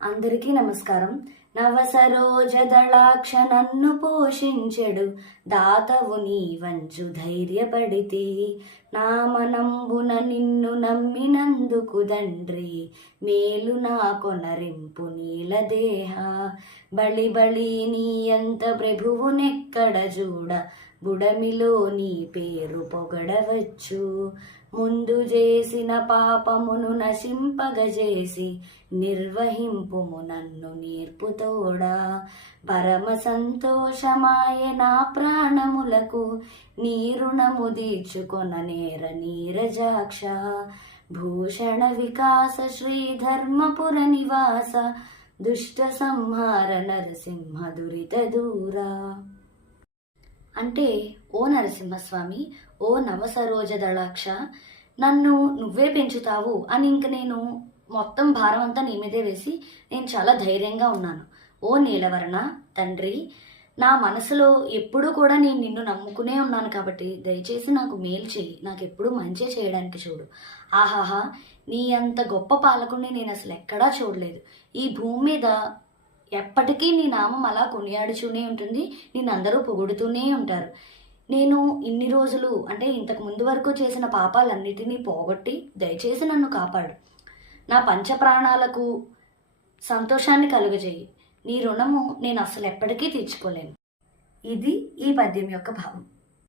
అందరికీ నమస్కారం. నవసరోజదళాక్ష నన్ను పోషించెడు. దాతవు నీ వంచు ధైర్యపడితి. నామనంబున నిన్ను నమ్మినందుకు దండ్రి మేలు నా కొనరింపు నీలదేహ బళి బళి నీ అంత ప్రభువునెక్కడ చూడ. బుడమిలో నీ పేరు పొగడవచ్చు. ముందు చేసిన పాపమును నశింపగజేసి నిర్వహింపుము నన్ను నేర్పుతా తోడా. పరమ సంతోషమాయ నా ప్రాణములకు నీ రుణము తీర్చుకొన నేర నీరజాక్ష. భూషణ వికాస శ్రీధర్మపుర నివాస దుష్ట సంహార నరసింహ దురిత దూరా. అంటే ఓ నరసింహస్వామి ఓ నవసరోజ దళాక్ష నన్ను నువ్వే పెంచుతావు అని ఇంక నేను మొత్తం భారం అంతా నీ మీదే వేసి నేను చాలా ధైర్యంగా ఉన్నాను. ఓ నీలవర్ణ తండ్రి నా మనసులో ఎప్పుడూ కూడా నేను నిన్ను నమ్ముకునే ఉన్నాను కాబట్టి దయచేసి నాకు మేలు చేయి నాకు ఎప్పుడూ మంచి చేయడానికి చూడు. ఆహాహా నీ అంత గొప్ప పాలకుడిని నేను అసలు ఎక్కడా చూడలేదు. ఈ భూమి మీద ఎప్పటికీ నీ నామం అలా కొనియాడుతూనే ఉంటుంది. నేను అందరూ పొగుడుతూనే ఉంటారు. నేను ఇన్ని రోజులు అంటే ఇంతకు ముందు వరకు చేసిన పాపాలన్నిటినీ పోగొట్టి దయచేసి నన్ను కాపాడు. నా పంచ ప్రాణాలకు సంతోషాన్ని కలుగజేయి. నీ రుణము నేను అసలు ఎప్పటికీ తీర్చుకోలేను. ఇది ఈ పద్యం యొక్క భావం.